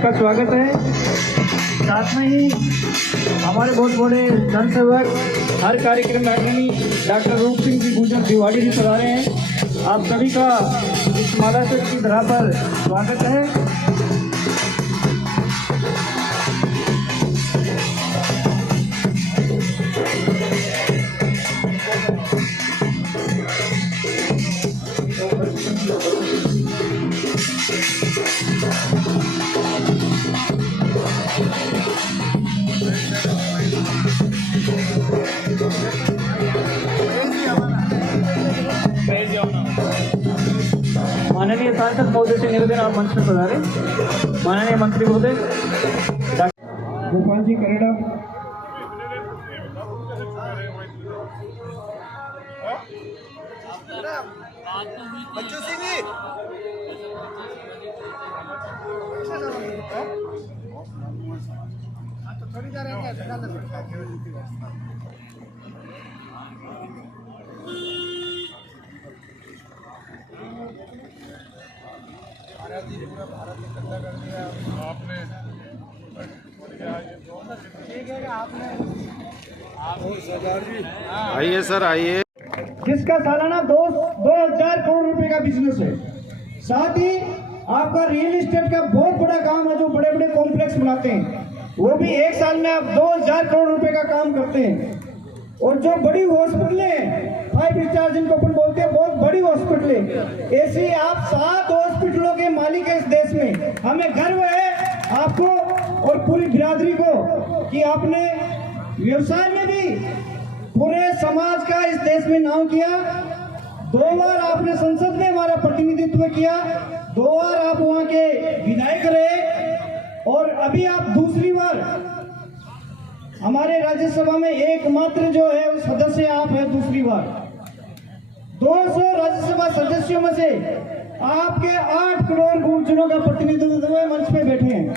उसका स्वागत है। साथ में ही हमारे बहुत बड़े जनसेवक हर कार्यक्रम में अग्रणी डॉक्टर रूप सिंह जी गुजर तिवारी जी पधारे हैं। आप सभी का इस माला की धरा पर स्वागत है। माननीय सांसद महोदय से निवेदन, आप मंच पर पधारे। माननीय मंत्री महोदय गोपाल जी करेड़ा। बच्चों सिंह जी थोड़ी जा रहे भारत में कब्जा कर दिया आपने। ठीक है आपने आइए सर आइए। जिसका सालाना 2000 करोड़ रुपए का बिजनेस है। साथ ही आपका रियल एस्टेट का बहुत बड़ा काम है, जो बड़े बड़े कॉम्प्लेक्स बनाते हैं, वो भी एक साल में आप 2000 करोड़ रुपए का काम करते हैं। और जो बड़ी हॉस्पिटलें 5 स्टार जिनको अपन बोलते हैं, बहुत बड़ी हॉस्पिटलें, ऐसी आप 7 हॉस्पिटलों के मालिक है इस देश में। हमें गर्व है आपको और पूरी बिरादरी को कि आपने व्यवसाय में भी पूरे समाज का इस देश में नाम किया। 2 बार आपने संसद में हमारा प्रतिनिधित्व किया, 2 बार आप वहां के विधायक रहे और अभी आप दूसरी बार हमारे राज्यसभा में एकमात्र जो है सदस्य आप है दूसरी बार। 200 राज्यसभा सदस्यों में से आपके 8 करोड़ गुर्जरों का प्रतिनिधित्व मंच पे बैठे हैं।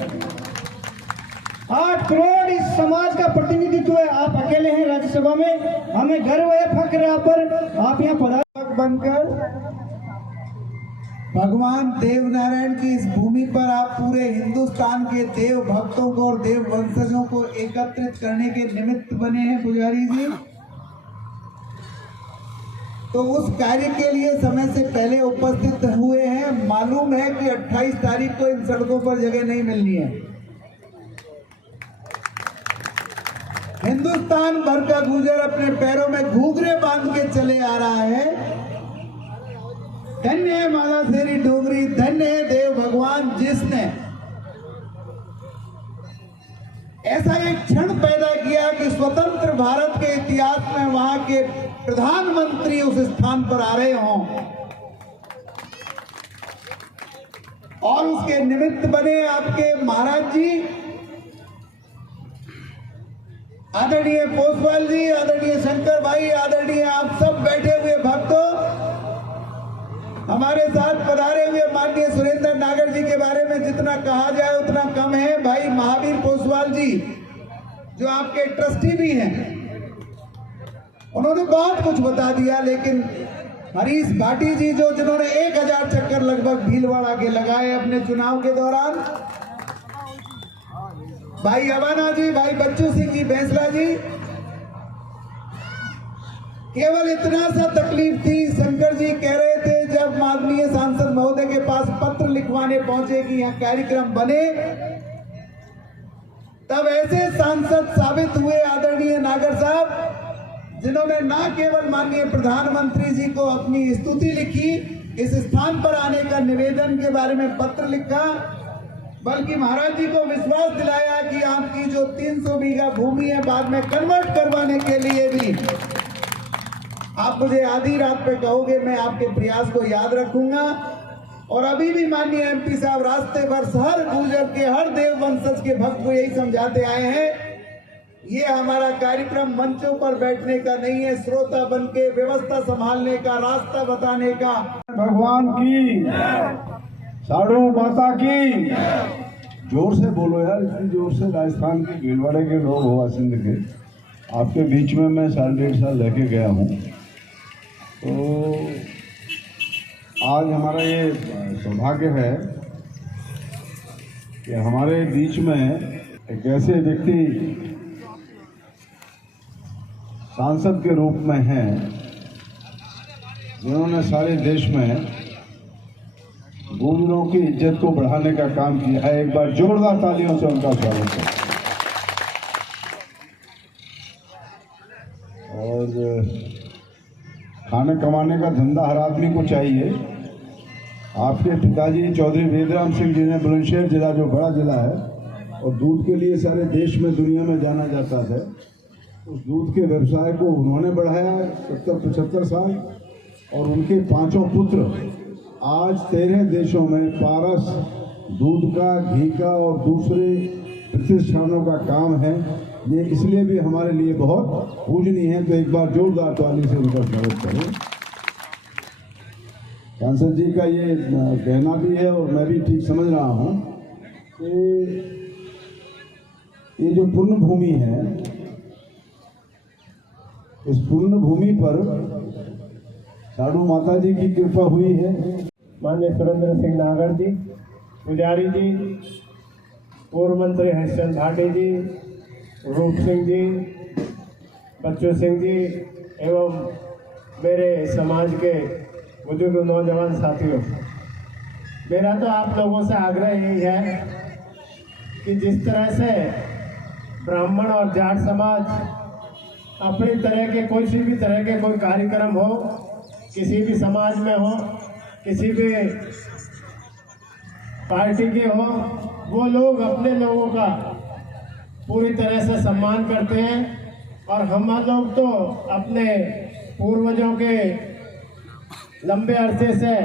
8 करोड़ इस समाज का प्रतिनिधित्व है, आप अकेले हैं राज्यसभा में। हमें गर्व है, फक्र है आप पर। आप यहाँ पधार बनकर भगवान देव नारायण की इस भूमि पर आप पूरे हिंदुस्तान के देव भक्तों को और देव वंशजों को एकत्रित करने के निमित्त बने हैं पुजारी जी। तो उस कार्य के लिए समय से पहले उपस्थित हुए हैं। मालूम है कि 28 तारीख को इन सड़कों पर जगह नहीं मिलनी है। हिंदुस्तान भर का गुर्जर अपने पैरों में घूंघरे बांध के चले आ रहा है। धन्य है माला शेरी डोगरी, धन्य है देव भगवान जिसने ऐसा एक क्षण पैदा किया कि स्वतंत्र भारत के इतिहास में वहां के प्रधानमंत्री उस स्थान पर आ रहे हों और उसके निमित्त बने आपके महाराज जी, आदरणीय पोसवाल जी, आदरणीय शंकर भाई, आदरणीय आप सब बैठे हुए भक्तों, हमारे साथ पधारे हुए माननीय सुरेंद्र नागर जी के बारे में जितना कहा जाए उतना कम है। भाई महावीर पोसवाल जी जो आपके ट्रस्टी भी हैं, उन्होंने बहुत कुछ बता दिया, लेकिन हरीश भाटी जी जिन्होंने 1000 चक्कर लगभग भीलवाड़ा के लगाए अपने चुनाव के दौरान, भाई अवाना जी, भाई बच्चू सिंह जी बैंसला जी, केवल इतना सा तकलीफ थी। शंकर जी कह रहे थे जब माननीय सांसद महोदय के पास पत्र लिखवाने पहुंचे कि यहाँ कार्यक्रम बने, तब ऐसे सांसद साबित हुए आदरणीय नागर साहब, जिन्होंने ना केवल माननीय प्रधानमंत्री जी को अपनी स्तुति लिखी, इस स्थान पर आने का निवेदन के बारे में पत्र लिखा, बल्कि महाराज जी को विश्वास दिलाया कि आपकी जो 300 बीघा भूमि है बाद में कन्वर्ट करवाने के लिए भी आप मुझे आधी रात पे कहोगे, मैं आपके प्रयास को याद रखूंगा। और अभी भी माननीय एमपी साहब रास्ते पर हर गुर्जर के, हर देव वंशज के भक्त को यही समझाते आए हैं, ये हमारा कार्यक्रम मंचों पर बैठने का नहीं है, श्रोता बन के व्यवस्था संभालने का, रास्ता बताने का। भगवान की, साधु माता की। जोर से बोलो यार, इतनी जोर से। राजस्थान के भीलवाड़े के लोग हो, सिंध के, आपके बीच में मैं 1.5 साल रह के गया हूँ। तो आज हमारा ये सौभाग्य है कि हमारे बीच में एक ऐसे व्यक्ति सांसद के रूप में हैं जिन्होंने सारे देश में गुर्जरों की इज्जत को बढ़ाने का काम किया है। एक बार जोरदार तालियों से उनका स्वागत है। और खाने कमाने का धंधा हर आदमी को चाहिए। आपके पिताजी चौधरी वेदराम सिंह जी ने बुलंदशहर जिला, जो बड़ा जिला है और दूध के लिए सारे देश में दुनिया में जाना जाता था, उस दूध के व्यवसाय को उन्होंने बढ़ाया 70-75 साल। और उनके 5 पुत्र आज 13 देशों में पारस, दूध का, घी का और दूसरे प्रतिष्ठानों का काम है। ये इसलिए भी हमारे लिए बहुत पूजनीय है। तो एक बार जोरदार ताली से उनका स्वागत करें। सांसद जी का ये कहना भी है और मैं भी ठीक समझ रहा हूँ कि ये जो पुण्य भूमि है, इस पुण्य भूमि पर साधु माता जी की कृपा हुई है। माननीय सुरेंद्र सिंह नागर जी, पुजारी जी, पूर्व मंत्री हरिश्चंद्र भाटी जी, रूप सिंह जी, बच्चू सिंह जी एवं मेरे समाज के बुजुर्ग नौजवान साथियों, मेरा तो आप लोगों से आग्रह यही है कि जिस तरह से ब्राह्मण और जाट समाज अपनी तरह के किसी भी तरह के कोई कार्यक्रम हो, किसी भी समाज में हो, किसी भी पार्टी के हो, वो लोग अपने लोगों का पूरी तरह से सम्मान करते हैं। और हम लोग तो अपने पूर्वजों के लंबे अरसे से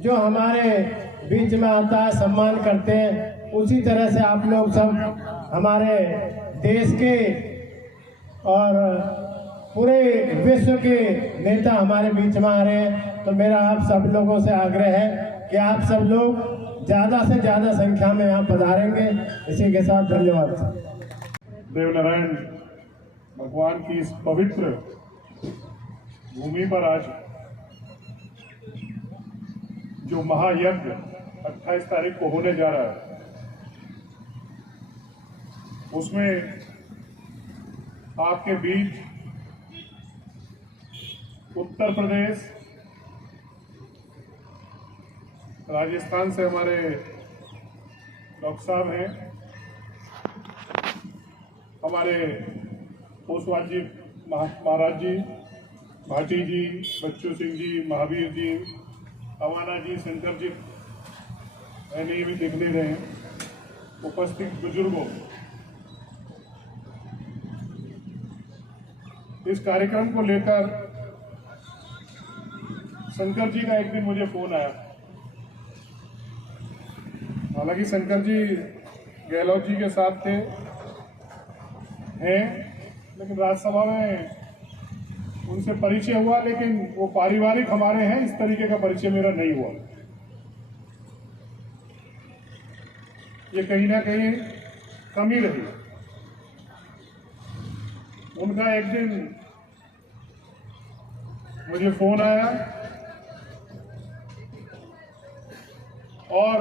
जो हमारे बीच में आता है सम्मान करते हैं, उसी तरह से आप लोग सब हमारे देश के और पूरे विश्व के नेता हमारे बीच में आ रहे हैं। तो मेरा आप सब लोगों से आग्रह है कि आप सब लोग ज़्यादा से ज़्यादा संख्या में यहाँ पधारेंगे। इसी के साथ धन्यवाद। देवनारायण भगवान की इस पवित्र भूमि पर आज जो महायज्ञ 28 तारीख को होने जा रहा है, उसमें आपके बीच उत्तर प्रदेश, राजस्थान से हमारे डॉक्टर साहब हैं, हमारे ओसवाल जी महाराज जी, भाटी जी, बच्चू सिंह जी, महावीर जी, अवाना जी, शंकर जी, मैंने ये भी देख ले रहे हैं, उपस्थित बुजुर्गों, इस कार्यक्रम को लेकर शंकर जी का एक दिन मुझे फोन आया। हालांकि शंकर जी गहलोत जी के साथ थे हैं, लेकिन राज्यसभा में उनसे परिचय हुआ, लेकिन वो पारिवारिक हमारे हैं, इस तरीके का परिचय मेरा नहीं हुआ। ये कहीं ना कहीं कमी रही। उनका एक दिन मुझे फोन आया और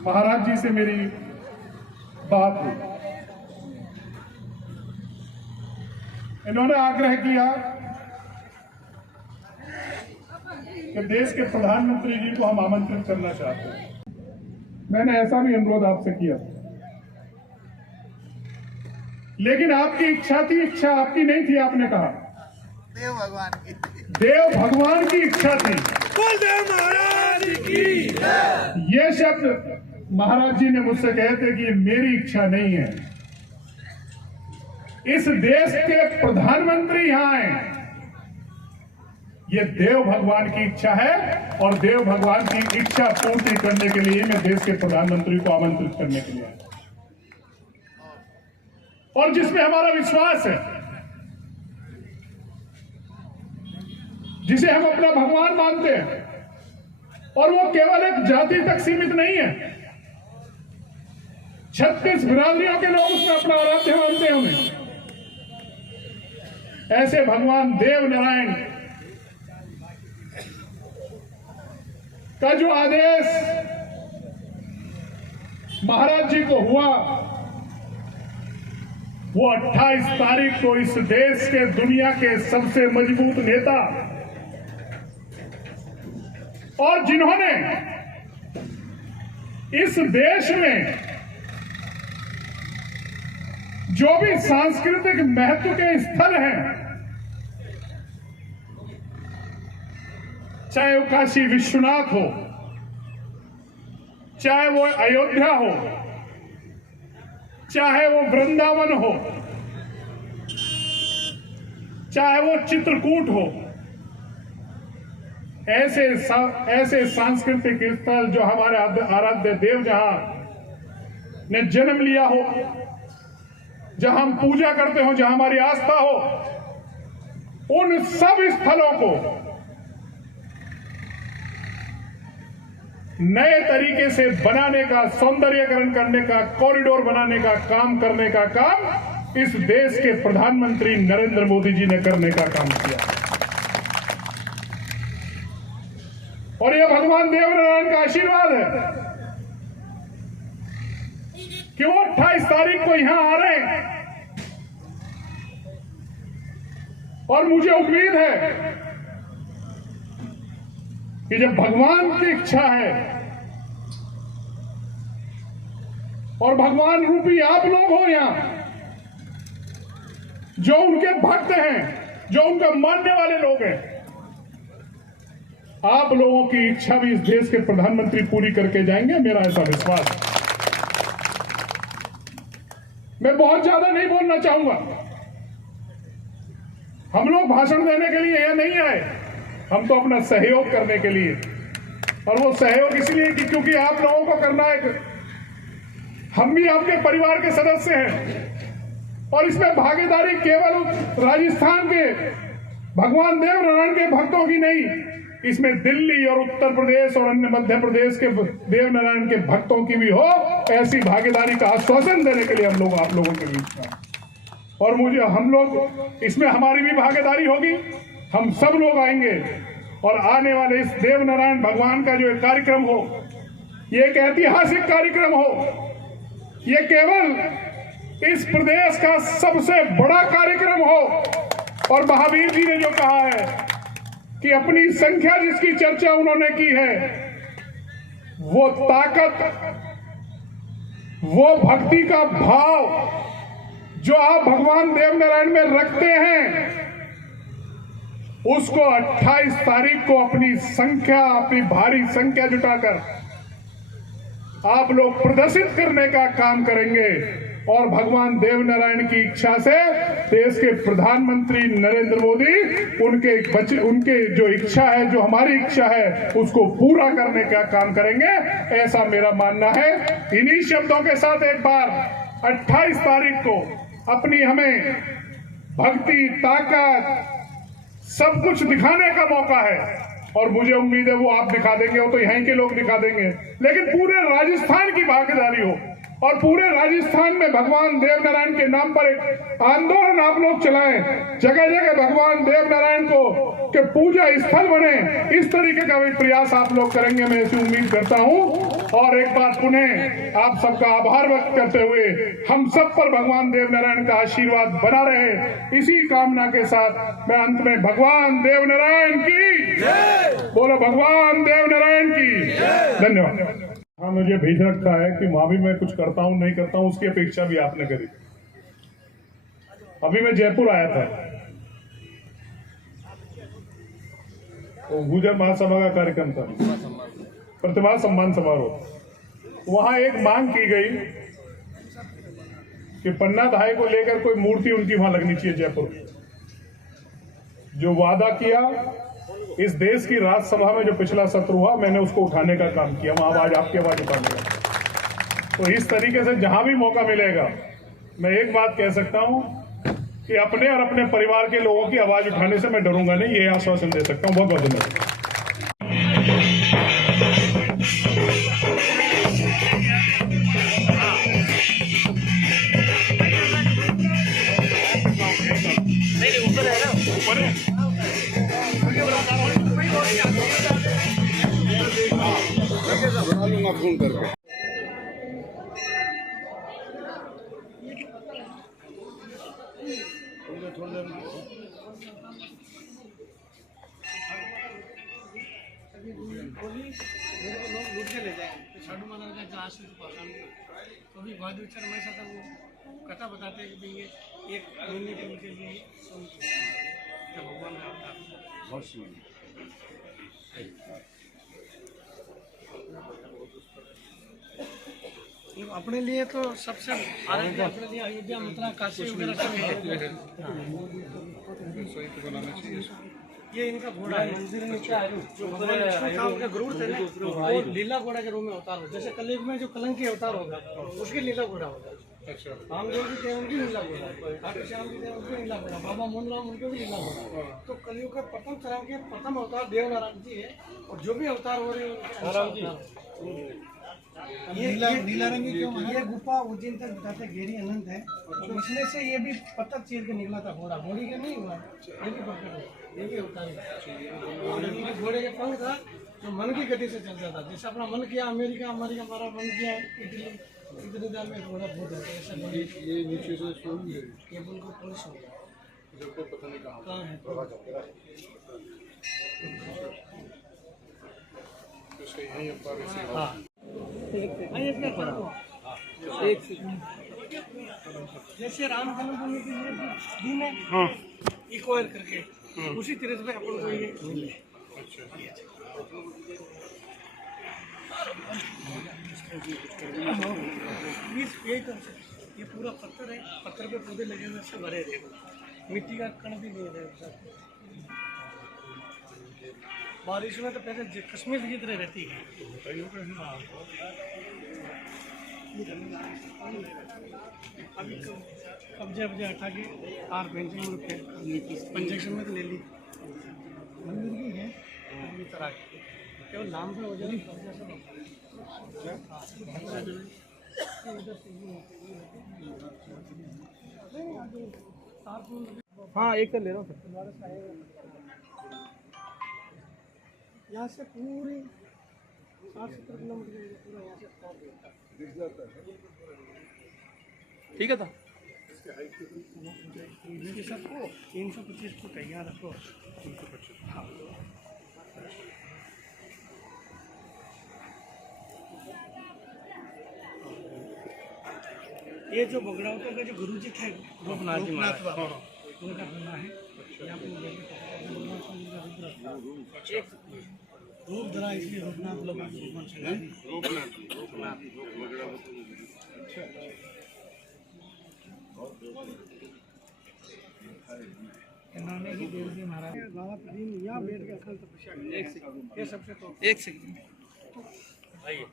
महाराज जी से मेरी बात हुई। इन्होंने आग्रह किया कि देश के प्रधानमंत्री जी को हम आमंत्रित करना चाहते हैं। मैंने ऐसा भी अनुरोध आपसे किया, लेकिन आपकी इच्छा थी, इच्छा आपकी नहीं थी। आपने कहा देव भगवान की इच्छा थी। महाराज की ये शब्द महाराज जी ने मुझसे कहे थे कि मेरी इच्छा नहीं है, इस देश के प्रधानमंत्री यहां आए, ये देव भगवान की इच्छा है और देव भगवान की इच्छा पूर्ति करने के लिए मैं देश के प्रधानमंत्री को आमंत्रित करने के लिए आया, और जिसमें हमारा विश्वास है, जिसे हम अपना भगवान मानते हैं, और वो केवल एक जाति तक सीमित नहीं है। 36 बिरादरियों के लोग उसमें अपना आराध्य मानते हैं उन्हें। ऐसे भगवान देव नारायण का जो आदेश महाराज जी को हुआ, वो 28 तारीख को इस देश के दुनिया के सबसे मजबूत नेता और जिन्होंने इस देश में जो भी सांस्कृतिक महत्व के स्थल हैं, चाहे वो काशी विश्वनाथ हो, चाहे वो अयोध्या हो, चाहे वो वृंदावन हो, चाहे वो चित्रकूट हो, ऐसे सांस्कृतिक स्थल जो हमारे आराध्य देव जहां ने जन्म लिया हो, जहां हम पूजा करते हो, जहां हमारी आस्था हो, उन सब स्थलों को नए तरीके से बनाने का, सौंदर्यकरण करने का, कॉरिडोर बनाने का काम करने का काम इस देश के प्रधानमंत्री नरेंद्र मोदी जी ने करने का काम किया। और यह भगवान देवनारायण का आशीर्वाद है कि वो 28 तारीख को यहां आ रहे हैं और मुझे उम्मीद है कि जब भगवान की इच्छा है और भगवान रूपी आप लोग हो यहां, जो उनके भक्त हैं, जो उनका मानने वाले लोग हैं, आप लोगों की इच्छा भी इस देश के प्रधानमंत्री पूरी करके जाएंगे, मेरा ऐसा विश्वास है। मैं बहुत ज्यादा नहीं बोलना चाहूंगा। हम लोग भाषण देने के लिए यहां नहीं आए, हम तो अपना सहयोग करने के लिए, और वो सहयोग इसलिए कि क्योंकि आप लोगों को करना है, हम भी आपके परिवार के सदस्य हैं और इसमें भागीदारी केवल राजस्थान के भगवान देवनारायण के भक्तों की नहीं, इसमें दिल्ली और उत्तर प्रदेश और अन्य मध्य प्रदेश के देवनारायण के भक्तों की भी हो, ऐसी भागीदारी का आश्वासन देने के लिए हम लोग आप लोगों के बीच में, और मुझे हम लोग इसमें हमारी भी भागीदारी होगी। हम सब लोग आएंगे और आने वाले इस देवनारायण भगवान का जो एक कार्यक्रम हो, ये एक ऐतिहासिक कार्यक्रम हो, ये केवल इस प्रदेश का सबसे बड़ा कार्यक्रम हो। और महावीर जी ने जो कहा है कि अपनी संख्या जिसकी चर्चा उन्होंने की है, वो ताकत, वो भक्ति का भाव जो आप भगवान देवनारायण में रखते हैं, उसको 28 तारीख को अपनी संख्या, अपनी भारी संख्या जुटाकर आप लोग प्रदर्शित करने का काम करेंगे। और भगवान देवनारायण की इच्छा से देश के प्रधानमंत्री नरेंद्र मोदी उनके जो इच्छा है, जो हमारी इच्छा है, उसको पूरा करने का काम करेंगे, ऐसा मेरा मानना है। इन्हीं शब्दों के साथ एक बार 28 तारीख को अपनी हमें भक्ति, ताकत, सब कुछ दिखाने का मौका है, और मुझे उम्मीद है वो आप दिखा देंगे, वो तो यहीं के लोग दिखा देंगे, लेकिन पूरे राजस्थान की भागीदारी हो और पूरे राजस्थान में भगवान देवनारायण के नाम पर एक आंदोलन आप लोग चलाएं, जगह जगह भगवान देवनारायण को के पूजा स्थल बने, इस तरीके का भी प्रयास आप लोग करेंगे, मैं ऐसी उम्मीद करता हूं। और एक बार पुनः आप सबका आभार व्यक्त करते हुए हम सब पर भगवान देवनारायण का आशीर्वाद बना रहे, इसी कामना के साथ मैं अंत में भगवान देवनारायण की बोलो, भगवान देवनारायण की धन्यवाद। हाँ, मुझे भेज रखा है कि वहां भी मैं कुछ करता हूँ नहीं करता हूँ, उसकी अपेक्षा भी आपने करी। अभी मैं जयपुर आया था, तो गुजर महासभा का कार्यक्रम था, प्रतिभा सम्मान समारोह। वहां एक मांग की गई कि पन्ना धाय को लेकर कोई मूर्ति उनकी वहां लगनी चाहिए जयपुर। जो वादा किया इस देश की राज्यसभा में जो पिछला सत्र हुआ, मैंने उसको उठाने का काम किया, वहां आवाज आपकी आवाज उठाने का। तो इस तरीके से जहां भी मौका मिलेगा, मैं एक बात कह सकता हूं कि अपने और अपने परिवार के लोगों की आवाज उठाने से मैं डरूंगा नहीं, ये आश्वासन दे सकता हूं। बहुत बहुत धन्यवाद। फोन करके मेरे को लोग लूट के ले जाएंगे तो साधु महाराज का जहाँ से पहचान तो भी बहादुर चरण हमेशा था वो कथा बताते हैं कि भाई ये एक महीने के उनके लिए भगवान का अवतार अपने लिए तो सबसे अपने लिए अयोध्या मथुरा काशी वगैरह सब है। ये इनका घोड़ा है जो भगवान विष्णु था उनका गरुड़ थे ना वो लीला घोड़ा के रूप में अवतार हो जैसे कलयुग में जो कलंकी अवतार होगा उसकी लीला घोड़ा होगा। रामदेव जी थे उनकी लीला घोड़ा, ठाकुर श्याम जी थे उनकी लीला घोड़ा, बाबा मोहन राम उनके भी लीला घोड़ा। तो कलयुग के प्रथम चरण के प्रथम अवतार देवनारायण जी है और जो भी अवतार हो रहे हैं नीला रंग ये गुफा उज्जैन तक बताते गहरी अनंत है तो इसमें से ये भी पत्थर चीर के निकला था घोड़ा, घोड़ी का नहीं हुआ ये भी प्रकट है, ये भी अवतार है। घोड़े के पंख था जो मन की गति से चलता था, जैसे अपना मन किया अमेरिका हमारा मन किया इतनी दाल में घोड़ा बहुत है ऐसा ये नीचे से केबल को पुलिस हो गया पता नहीं कहाँ है एक जैसे राम जन्मभूमि के लिए दिन है इक्वायर करके उसी तरह से अपन को ये मिले। ये पूरा पत्थर है, पत्थर पे पौधे लगे हुए सब भरे रहेगा, मिट्टी का कण भी नहीं रहेगा। बारिश में तो पहले कश्मीर की तरह रहती है। अभी कब्जे हटा के तार पेंटिंग पंजेक्शन में तो ले ली मंदिर की है अगली तरह की केवल नाम पे हो जाए। हाँ एक तो ले रहा हूँ यहाँ से पूरी 60-70 किलोमीटर पूरा यहाँ से दिख जाता है। ठीक है था सबको 325 फुट है यहाँ रखो 325। हाँ ये जो बगड़ावता का जो गुरु जी थे गोपनाथ जी महाराज उनका बना है। एक रूप धरा इसलिए रूपनाथ लोग इन्होंने ही देव जी महाराज बाबा दिन यहाँ बैठ के अखंड तपस्या की। ये सबसे तो एक सेकंड आइए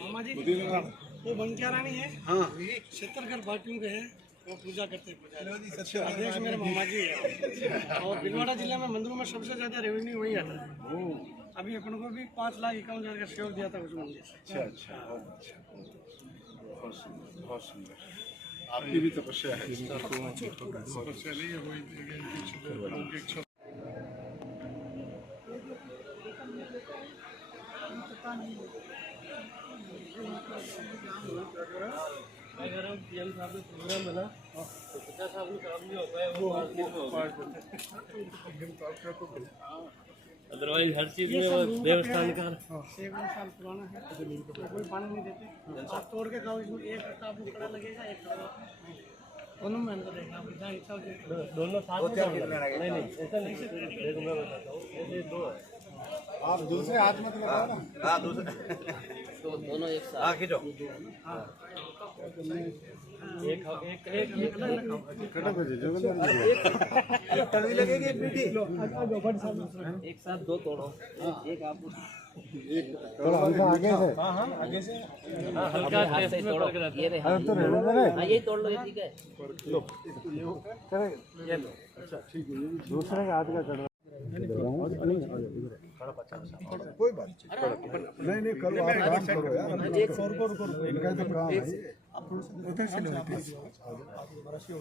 मामा जी वो बंकिया रानी है। हाँ क्षेत्रगढ़ बाटियों के हैं वो पूजा करते हैं। अध्यक्ष मेरे मामा जी है और भिलवाड़ा जिले में मंदिरों में सबसे ज्यादा रेवेन्यू वही आता है। अभी अपन को भी 5,51,000 का सहयोग दिया था उस मंदिर से। अच्छा बहुत सुंदर आपकी भी तपस्या है। तपस्या नहीं है वही अगर हम पीएम साहब ने प्रोग्राम बना तो 50 साल में काम नहीं हो पाए। अदरवाइज हर चीज में वो देवस्थान का 7 साल पुराना है कोई पानी नहीं देते। आप तोड़ के खाओ इसमें एक आपको कड़ा लगेगा एक दोनों में अंतर रहेगा। आप जहाँ इच्छा हो दोनों साथ में नहीं ऐसा नहीं देखो मैं बताता हूँ ये दो है आप दूसरे हाथ में लगाओ ना। हाँ दूसरे तो दोनों एक साथ हाँ खींचो एक तभी लगेगी एक पीठी एक साथ दो तोड़ो एक आप एक थोड़ा हल्का आगे से। हाँ हाँ आगे से हल्का टेस्ट में तोड़ के रखो। ये तो रहने दे रहे। हाँ यही तोड़ लो ये ठीक है। लो ये लो। अच्छा ठीक है दूसरे का हाथ का कर कोई बात नहीं करो आप काम करो यार। इनका तो काम है उधर से लो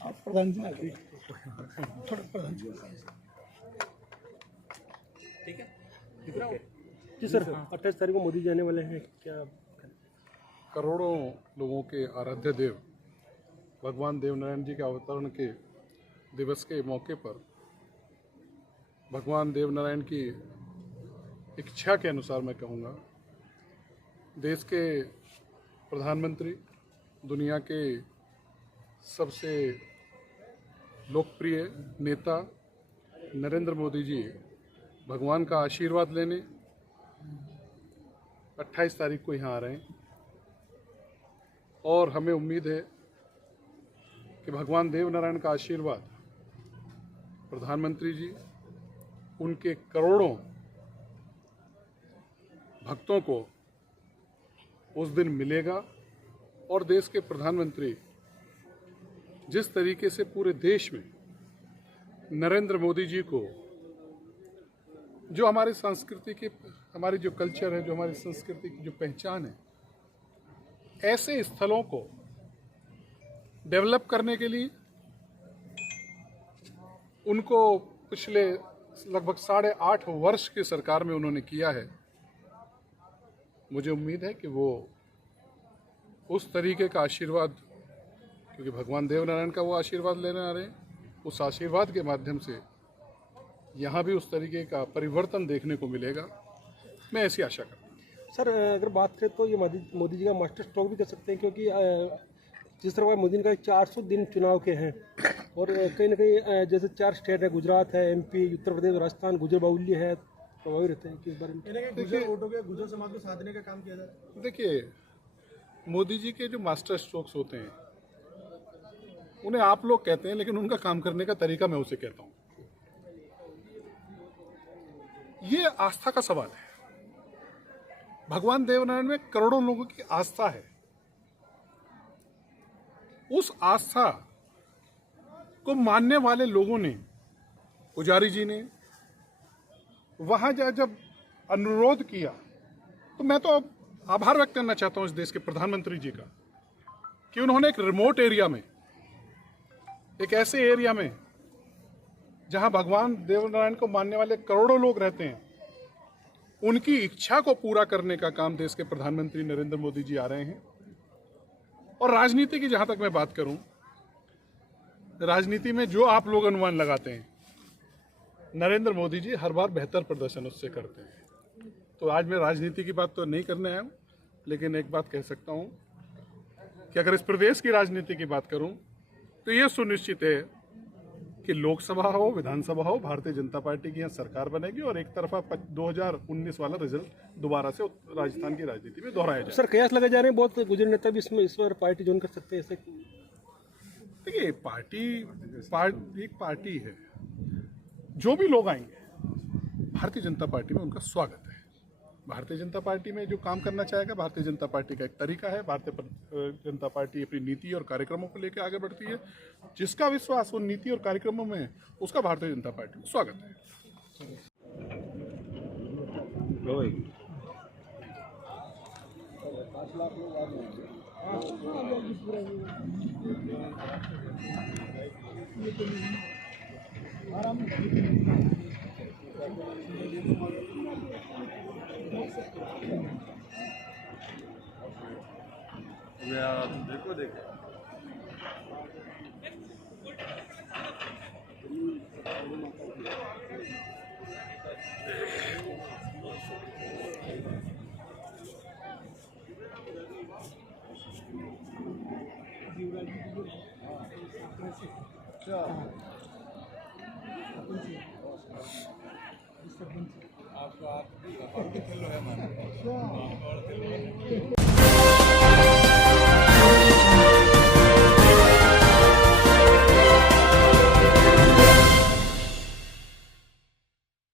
आप प्रधान जी थोड़ा प्रधान जी ठीक है जी सर 28 तारीख को मोदी जी आने वाले हैं क्या करोड़ों लोगों के आराध्य देव भगवान देवनारायण जी के अवतरण के दिवस के मौके पर भगवान देवनारायण की इच्छा के अनुसार मैं कहूँगा देश के प्रधानमंत्री, दुनिया के सबसे लोकप्रिय नेता नरेंद्र मोदी जी भगवान का आशीर्वाद लेने 28 तारीख को यहाँ आ रहे हैं और हमें उम्मीद है कि भगवान देवनारायण का आशीर्वाद प्रधानमंत्री जी उनके करोड़ों भक्तों को उस दिन मिलेगा और देश के प्रधानमंत्री जिस तरीके से पूरे देश में नरेंद्र मोदी जी को जो हमारी संस्कृति की, हमारी जो कल्चर है, जो हमारी संस्कृति की जो पहचान है, ऐसे स्थलों को डेवलप करने के लिए उनको पिछले लगभग 8.5 वर्ष की सरकार में उन्होंने किया है। मुझे उम्मीद है कि वो उस तरीके का आशीर्वाद, क्योंकि भगवान देवनारायण का वो आशीर्वाद लेने आ रहे हैं, उस आशीर्वाद के माध्यम से यहाँ भी उस तरीके का परिवर्तन देखने को मिलेगा। मैं ऐसी आशा करता हूँ। सर, अगर बात करें तो ये मोदी जी का मास्टर स्ट्रोक भी कर सकते हैं, क्योंकि जिस तरह मोदी जी का 400 दिन चुनाव के हैं और कहीं ना कहीं जैसे 4 स्टेट है, गुजरात है, MP, उत्तर प्रदेश, राजस्थान, गुजर बाहुल्य है, प्रभावी रहते हैं किस बारे में? गुजर वोटों के गुजर समाज को साधने का काम किया जा रहा है। देखिए, मोदी जी के जो मास्टर स्ट्रोक्स होते हैं उन्हें आप लोग कहते हैं, लेकिन उनका काम करने का तरीका मैं उसे कहता हूँ। ये आस्था का सवाल है। भगवान देवनारायण में करोड़ों लोगों की आस्था है। उस आस्था को मानने वाले लोगों ने, पुजारी जी ने वहां जब अनुरोध किया, तो मैं तो आभार व्यक्त करना चाहता हूं इस देश के प्रधानमंत्री जी का कि उन्होंने एक रिमोट एरिया में, एक ऐसे एरिया में जहां भगवान देवनारायण को मानने वाले करोड़ों लोग रहते हैं, उनकी इच्छा को पूरा करने का काम देश के प्रधानमंत्री नरेंद्र मोदी जी आ रहे हैं। और राजनीति की जहां तक मैं बात करूं, राजनीति में जो आप लोग अनुमान लगाते हैं, नरेंद्र मोदी जी हर बार बेहतर प्रदर्शन उससे करते हैं। तो आज मैं राजनीति की बात तो नहीं करने आया हूं, लेकिन एक बात कह सकता हूं कि अगर इस प्रदेश की राजनीति की बात करूं तो यह सुनिश्चित है कि लोकसभा हो, विधानसभा हो, भारतीय जनता पार्टी की यहाँ सरकार बनेगी और एक तरफा 2019 वाला रिजल्ट दोबारा से राजस्थान की राजनीति में दोहराया जाए। सर, कयास लगाए जा रहे हैं, बहुत गुजर नेता भी इसमें इस बार पार्टी ज्वाइन कर सकते हैं, ऐसे? देखिए, एक पार्टी है, जो भी लोग आएंगे भारतीय जनता पार्टी में उनका स्वागत है। भारतीय जनता पार्टी में जो काम करना चाहेगा, भारतीय जनता पार्टी का एक तरीका है। भारतीय जनता पार्टी अपनी नीति और कार्यक्रमों को लेकर आगे बढ़ती है। जिसका विश्वास उन नीति और कार्यक्रमों में है, उसका भारतीय जनता पार्टी में स्वागत है। आपको